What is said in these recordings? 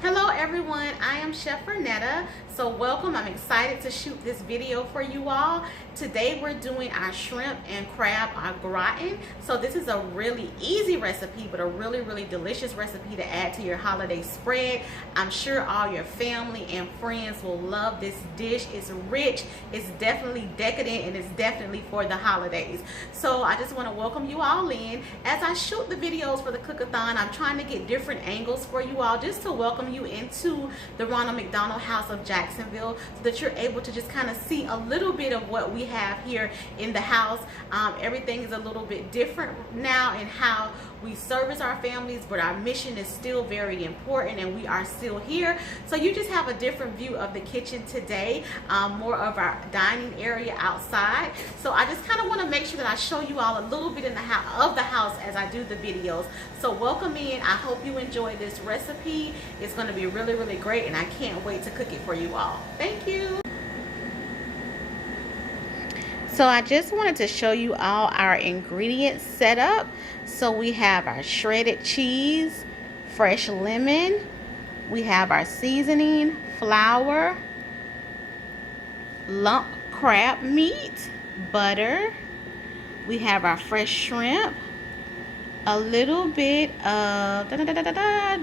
Hello everyone, I am Chef Vernetta. So welcome, I'm excited to shoot this video for you all. Today we're doing our shrimp and crab au gratin. So this is a really easy recipe, but a really delicious recipe to add to your holiday spread. I'm sure all your family and friends will love this dish. It's rich, it's definitely decadent, and it's definitely for the holidays. So I just want to welcome you all in. As I shoot the videos for the cook-a-thon, I'm trying to get different angles for you all just to welcome you into the Ronald McDonald House of Jacksonville so that you're able to just kind of see a little bit of what we have here in the house. Everything is a little bit different now in how we service our families, but our mission is still very important and we are still here. So you just have a different view of the kitchen today, more of our dining area outside. So I just kind of want to make sure that I show you all a little bit in the house as I do the videos. So welcome in. I hope you enjoy this recipe. It's going to be really great and I can't wait to cook it for you all. Thank you. So I just wanted to show you all our ingredients set up. So we have our shredded cheese, fresh lemon, we have our seasoning, flour, lump crab meat, butter, we have our fresh shrimp, a little bit of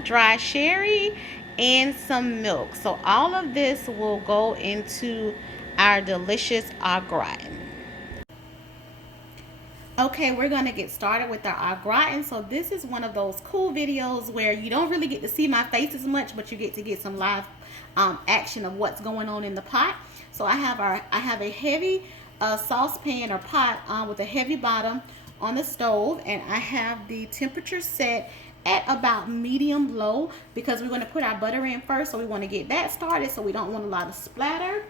dry sherry, and some milk. So all of this will go into our delicious au gratin. Okay, we're gonna get started with our au gratin. So this is one of those cool videos where you don't really get to see my face as much, but you get to get some live action of what's going on in the pot. So I have a heavy saucepan or pot with a heavy bottom on the stove, and I have the temperature set at about medium low because we're going to put our butter in first. So we want to get that started, so we don't want a lot of splatter.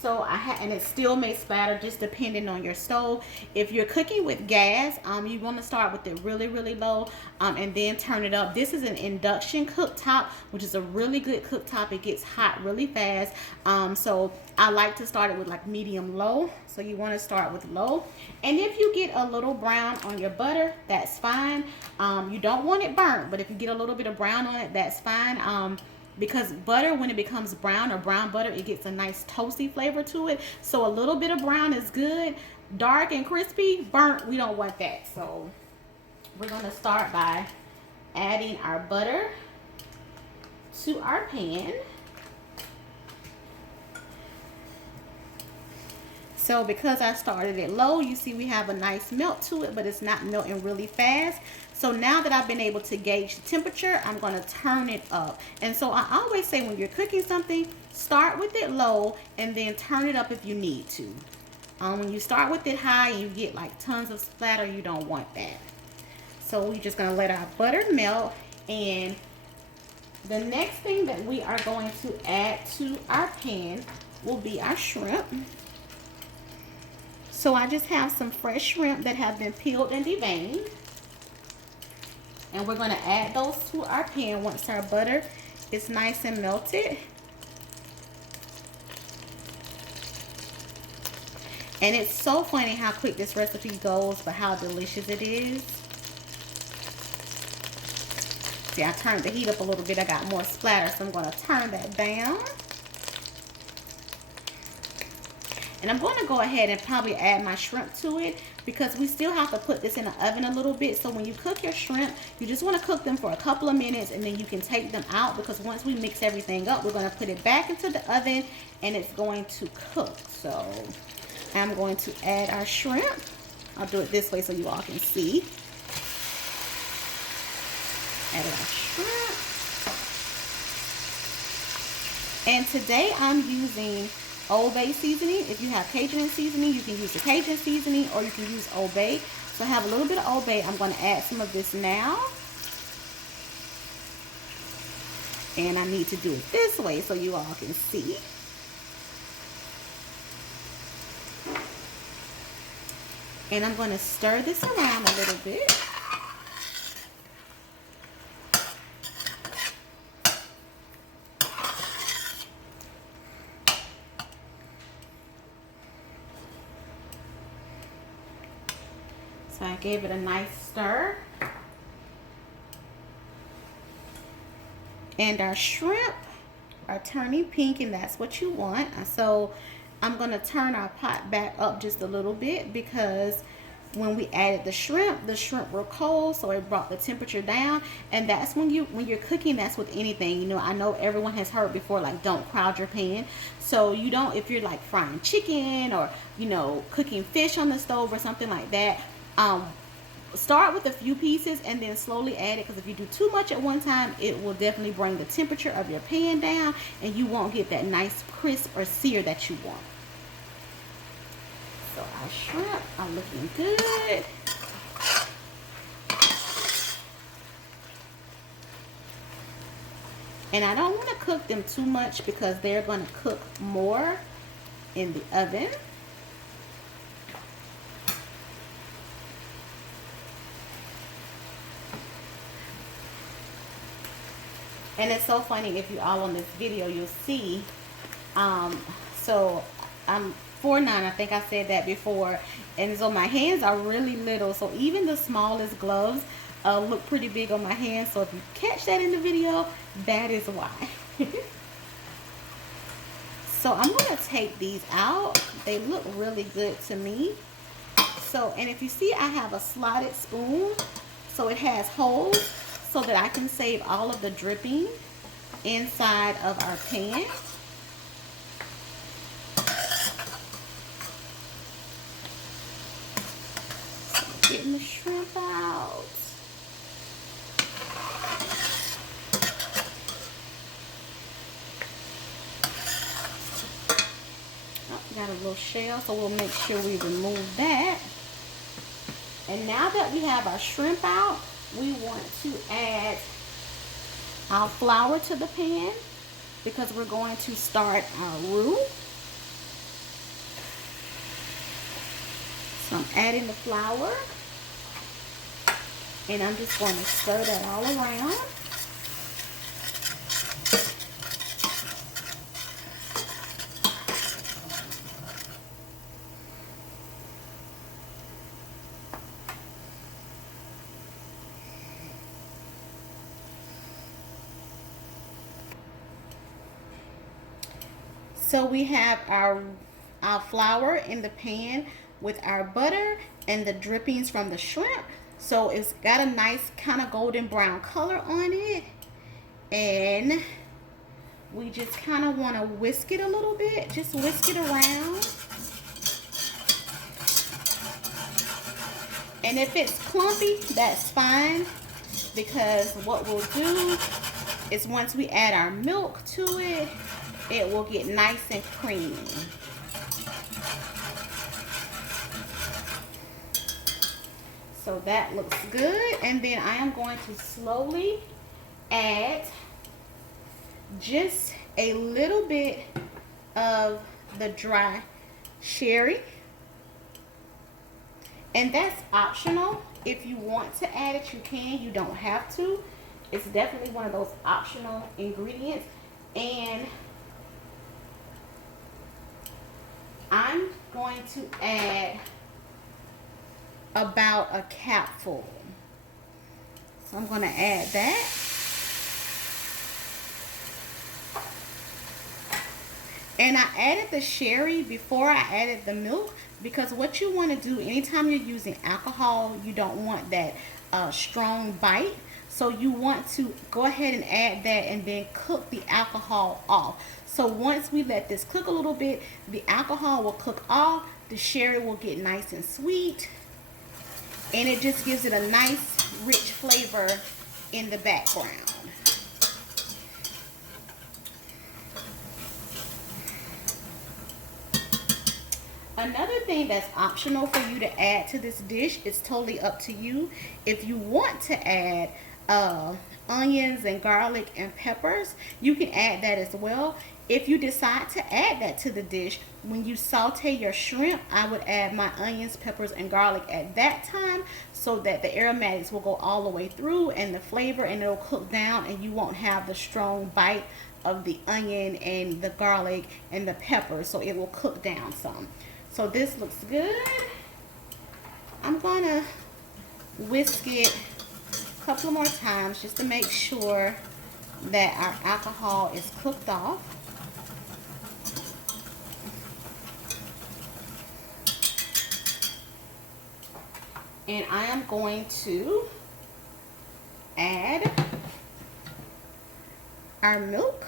So and it still may splatter just depending on your stove. If you're cooking with gas, you want to start with it really low and then turn it up. This is an induction cooktop, which is a really good cooktop. It gets hot really fast. So I like to start it with like medium low. So you want to start with low. And if you get a little brown on your butter, that's fine. You don't want it burnt, but if you get a little bit of brown on it, that's fine. Because butter, when it becomes brown or brown butter, it gets a nice toasty flavor to it. So a little bit of brown is good. Dark and crispy, burnt, we don't want that. So we're going to start by adding our butter to our pan. So because I started it low, you see we have a nice melt to it, but it's not melting really fast. So now that I've been able to gauge the temperature, I'm going to turn it up. And so I always say when you're cooking something, start with it low and then turn it up if you need to. When you start with it high and you get like tons of splatter, you don't want that. So we're just going to let our butter melt. And the next thing that we are going to add to our pan will be our shrimp. So I just have some fresh shrimp that have been peeled and deveined. And we're going to add those to our pan once our butter is nice and melted. And it's so funny how quick this recipe goes, but how delicious it is. See, I turned the heat up a little bit. I got more splatter, so I'm going to turn that down. And I'm going to go ahead and probably add my shrimp to it because we still have to put this in the oven a little bit. So when you cook your shrimp, you just want to cook them for a couple of minutes and then you can take them out, because once we mix everything up, we're going to put it back into the oven and it's going to cook. So I'm going to add our shrimp. I'll do it this way so you all can see. Add our shrimp. And today I'm using Old Bay seasoning. If you have Cajun seasoning, you can use the Cajun seasoning or you can use Old Bay. So I have a little bit of Old Bay. I'm going to add some of this now. And I need to do it this way so you all can see. And I'm going to stir this around a little bit. So I gave it a nice stir. And our shrimp are turning pink, and that's what you want. So I'm going to turn our pot back up just a little bit because when we added the shrimp were cold, so it brought the temperature down. And that's when you're cooking, that's with anything, you know, I know everyone has heard before, like, don't crowd your pan. So you don't, if you're like frying chicken or, you know, cooking fish on the stove or something like that, start with a few pieces and then slowly add it, because if you do too much at one time, it will definitely bring the temperature of your pan down and you won't get that nice crisp or sear that you want. So our shrimp are looking good. And I don't want to cook them too much because they're going to cook more in the oven. And it's so funny, if you all on this video, you'll see, so I'm 4'9", I think I said that before, and so my hands are really little, so even the smallest gloves look pretty big on my hands. So if you catch that in the video, that is why. So I'm going to take these out. They look really good to me. So, and if you see, I have a slotted spoon, so it has holes so that I can save all of the dripping inside of our pan. So getting the shrimp out. Oh, got a little shell, so we'll make sure we remove that. And now that we have our shrimp out, we want to add our flour to the pan because we're going to start our roux. So I'm adding the flour, and I'm just going to stir that all around. So we have our flour in the pan with our butter and the drippings from the shrimp. So it's got a nice kind of golden brown color on it. And we just kind of want to whisk it a little bit. Just whisk it around. And if it's clumpy, that's fine, because what we'll do is once we add our milk to it, it will get nice and creamy. So that looks good. And then I am going to slowly add just a little bit of the dry sherry. And that's optional. If you want to add it, you can. You don't have to. It's definitely one of those optional ingredients. And I'm going to add about a capful. So I'm going to add that. And I added the sherry before I added the milk, because what you want to do anytime you're using alcohol, you don't want that strong bite. So you want to go ahead and add that and then cook the alcohol off. So once we let this cook a little bit, the alcohol will cook off, the sherry will get nice and sweet, and it just gives it a nice rich flavor in the background. Another thing that's optional for you to add to this dish, is totally up to you. If you want to add onions and garlic and peppers, you can add that as well. If you decide to add that to the dish, when you saute your shrimp, I would add my onions, peppers, and garlic at that time, so that the aromatics will go all the way through and the flavor, and it'll cook down, and you won't have the strong bite of the onion and the garlic and the pepper, so it will cook down some. So this looks good. I'm gonna whisk it a couple more times just to make sure that our alcohol is cooked off. And I am going to add our milk.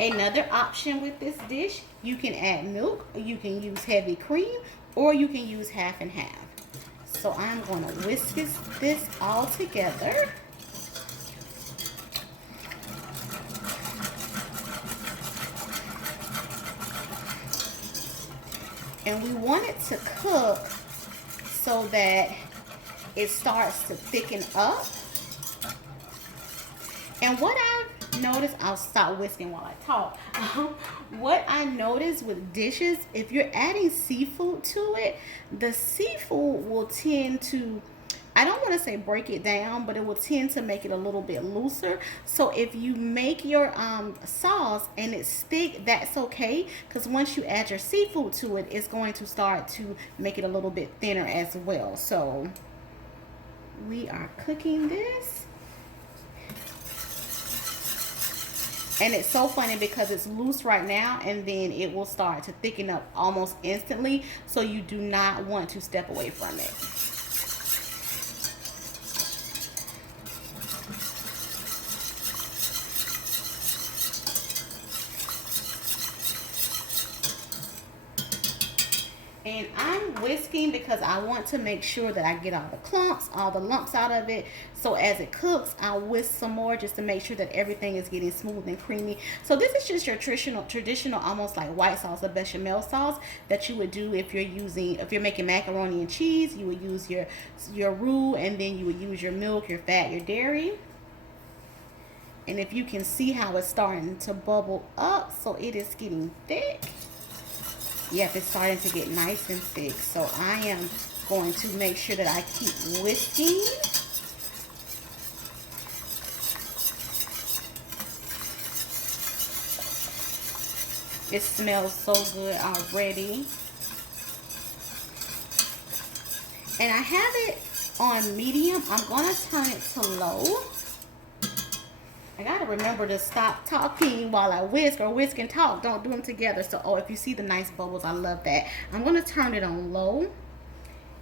Another option with this dish, you can add milk, or you can use heavy cream, or you can use half and half. So I'm going to whisk this all together. And we want it to cook so that it starts to thicken up. And what I've noticed, I'll stop whisking while I talk. What I noticed with dishes, if you're adding seafood to it, the seafood will tend to, I don't want to say break it down, but it will tend to make it a little bit looser. So if you make your sauce and it's thick, that's okay, because once you add your seafood to it, it's going to start to make it a little bit thinner as well. So we are cooking this. And it's so funny because it's loose right now, and then it will start to thicken up almost instantly. So you do not want to step away from it. And I'm whisking because I want to make sure that I get all the clumps, all the lumps out of it. So as it cooks, I'll whisk some more just to make sure that everything is getting smooth and creamy. So this is just your traditional, almost like white sauce or bechamel sauce that you would do if you're making macaroni and cheese. You would use your roux, and then you would use your milk, your fat, your dairy. And if you can see how it's starting to bubble up, so it is getting thick. Yep, it's starting to get nice and thick. So I am going to make sure that I keep whisking. It smells so good already. And I have it on medium. I'm going to turn it to low. I gotta remember to stop talking while I whisk, or whisk and talk. Don't do them together. So, if you see the nice bubbles, I love that. I'm gonna turn it on low.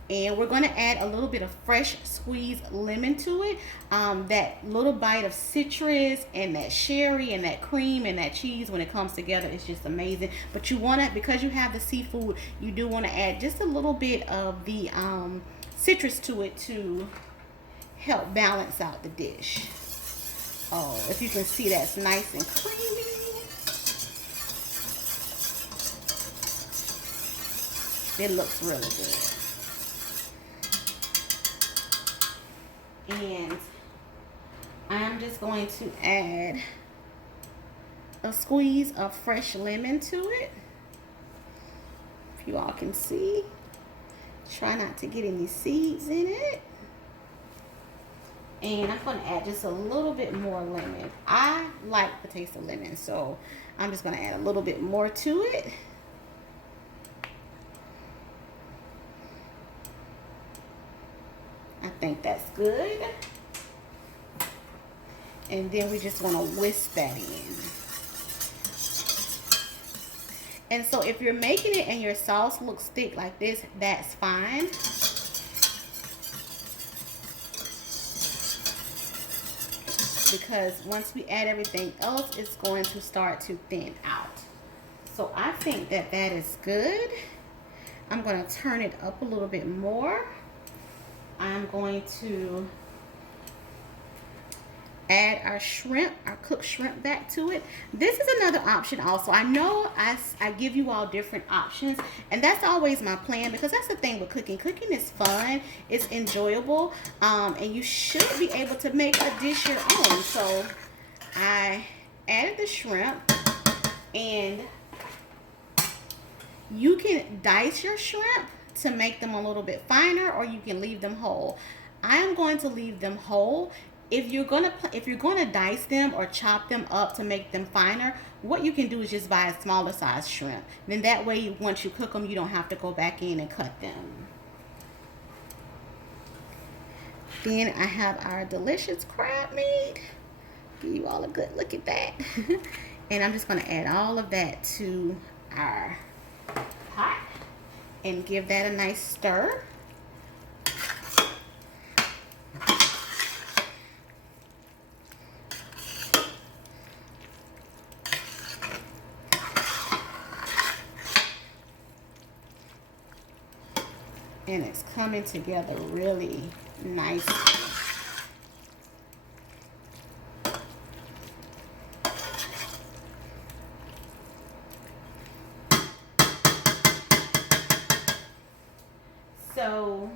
And we're gonna add a little bit of fresh squeezed lemon to it. That little bite of citrus and that sherry and that cream and that cheese, when it comes together, it's just amazing. But you wanna, because you have the seafood, you do wanna add just a little bit of the citrus to it to help balance out the dish. Oh, if you can see, that's nice and creamy. It looks really good. And I'm just going to add a squeeze of fresh lemon to it. If you all can see. Try not to get any seeds in it. And I'm going to add just a little bit more lemon. I like the taste of lemon, so I'm just going to add a little bit more to it. I think that's good. And then we just want to whisk that in. And so if you're making it and your sauce looks thick like this, that's fine. Because once we add everything else, it's going to start to thin out. So I think that that is good. I'm going to turn it up a little bit more. I'm going to add our shrimp, our cooked shrimp, back to it. This is another option also. I know I give you all different options, and that's always my plan, because that's the thing with cooking. Cooking is fun, it's enjoyable, and you should be able to make a dish your own. So I added the shrimp, and you can dice your shrimp to make them a little bit finer, or you can leave them whole. I am going to leave them whole. if you're gonna dice them or chop them up to make them finer, what you can do is just buy a smaller size shrimp. Then that way, once you cook them, you don't have to go back in and cut them. Then I have our delicious crab meat. Give you all a good look at that. And I'm just gonna add all of that to our pot and give that a nice stir. And it's coming together really nicely. So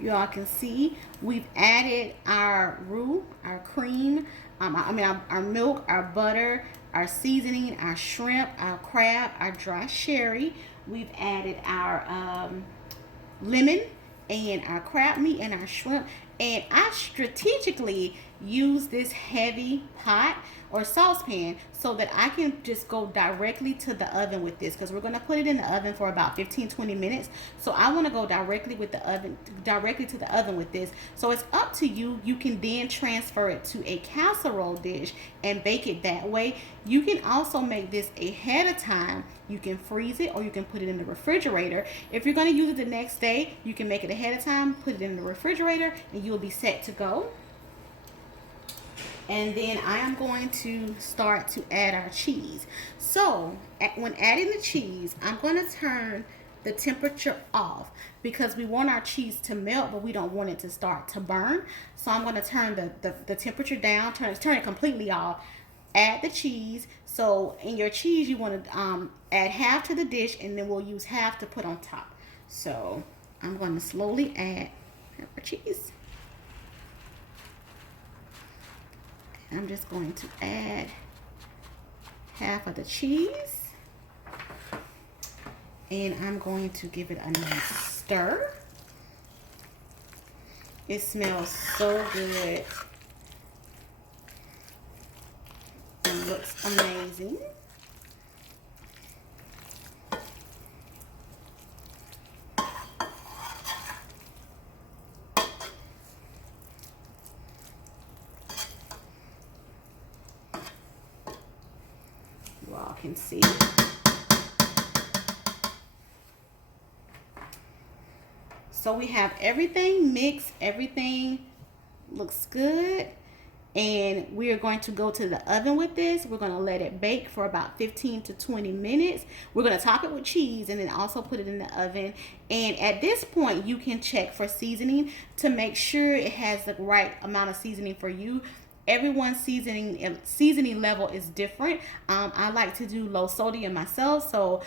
you all can see we've added our roux, our cream, our milk, our butter, our seasoning, our shrimp, our crab, our dry sherry. We've added our lemon and our crab meat and our shrimp. And I strategically use this heavy pot or saucepan so that I can just go directly to the oven with this, because we're going to put it in the oven for about 15-20 minutes. So I want to go directly to the oven with this. So it's up to you. You can then transfer it to a casserole dish and bake it that way. You can also make this ahead of time. You can freeze it or you can put it in the refrigerator. If you're going to use it the next day, you can make it ahead of time, put it in the refrigerator, and you'll be set to go. And then I am going to start to add our cheese. So when adding the cheese, I'm going to turn the temperature off because we want our cheese to melt, but we don't want it to start to burn. So I'm going to turn the temperature down, turn it completely off. Add the cheese. So in your cheese, you want to add half to the dish, and then we'll use half to put on top. So I'm going to slowly add our cheese. I'm just going to add half of the cheese, and I'm going to give it a nice stir. It smells so good and looks amazing. You all can see. So we have everything mixed, everything looks good, and we are going to go to the oven with this. We're going to let it bake for about 15 to 20 minutes. We're going to top it with cheese and then also put it in the oven. And at this point, you can check for seasoning to make sure it has the right amount of seasoning for you. Everyone's seasoning level is different. I like to do low sodium myself. So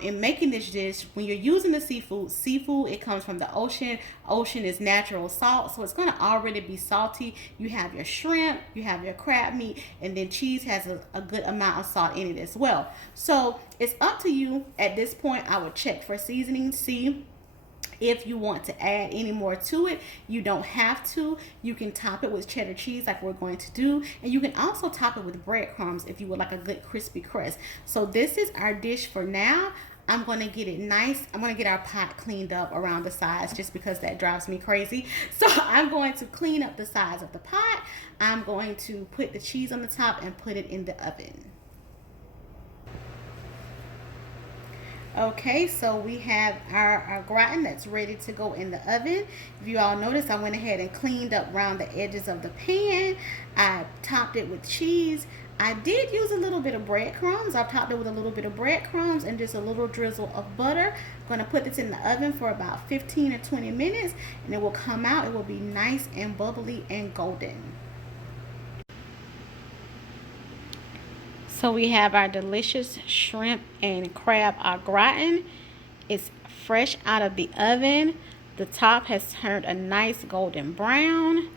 in making this dish, when you're using the seafood, it comes from the ocean. Ocean is natural salt, so it's going to already be salty. You have your shrimp, you have your crab meat, and then cheese has a good amount of salt in it as well. So it's up to you. At this point, I would check for seasoning, see if you want to add any more to it. You don't have to. You can top it with cheddar cheese like we're going to do. And you can also top it with breadcrumbs if you would like a good crispy crust. So this is our dish for now. I'm going to get it nice. I'm going to get our pot cleaned up around the sides just because that drives me crazy. So I'm going to clean up the sides of the pot. I'm going to put the cheese on the top and put it in the oven. Okay, so we have our gratin that's ready to go in the oven. If you all notice, I went ahead and cleaned up around the edges of the pan. I topped it with cheese. I did use a little bit of breadcrumbs. I've topped it with a little bit of breadcrumbs and just a little drizzle of butter. I'm going to put this in the oven for about 15 or 20 minutes, and it will come out. It will be nice and bubbly and golden. So we have our delicious shrimp and crab au gratin. It's fresh out of the oven. The top has turned a nice golden brown.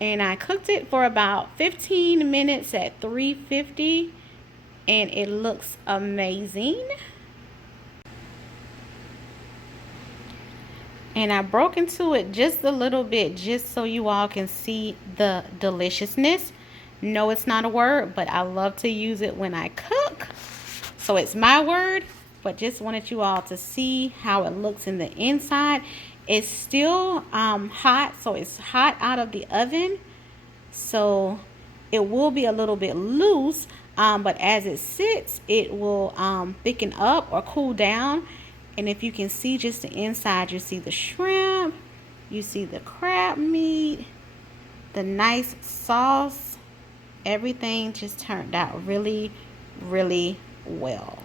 And I cooked it for about 15 minutes at 350. And it looks amazing. And I broke into it just a little bit just so you all can see the deliciousness. No, it's not a word, but I love to use it when I cook. So it's my word, but just wanted you all to see how it looks in the inside. It's still hot, so it's hot out of the oven. So it will be a little bit loose, but as it sits, it will thicken up or cool down. And if you can see just the inside, you see the shrimp, you see the crab meat, the nice sauce. Everything just turned out really, really well.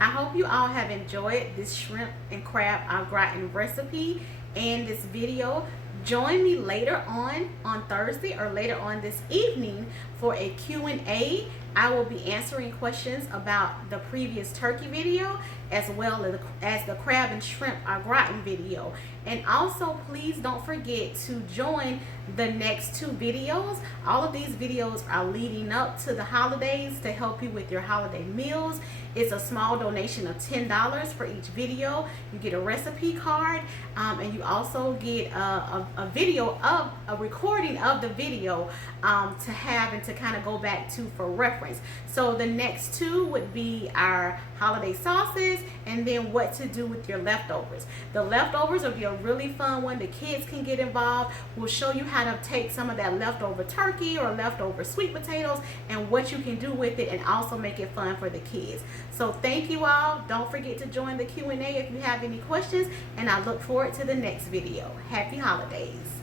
I hope you all have enjoyed this shrimp and crab au gratin recipe and this video. Join me later on Thursday or later on this evening for a Q&A. I will be answering questions about the previous turkey video as well as the crab and shrimp au gratin video. And also, please don't forget to join the next 2 videos. All of these videos are leading up to the holidays to help you with your holiday meals. It's a small donation of $10 for each video. You get a recipe card, and you also get a video of a recording of the video to have and to kind of go back to for reference. So the next 2 would be our holiday sauces and then what to do with your leftovers. The leftovers will be a really fun one. The kids can get involved. We'll show you how to take some of that leftover turkey or leftover sweet potatoes and what you can do with it, and also make it fun for the kids. So thank you all. Don't forget to join the Q&A if you have any questions, and I look forward to the next video. Happy holidays.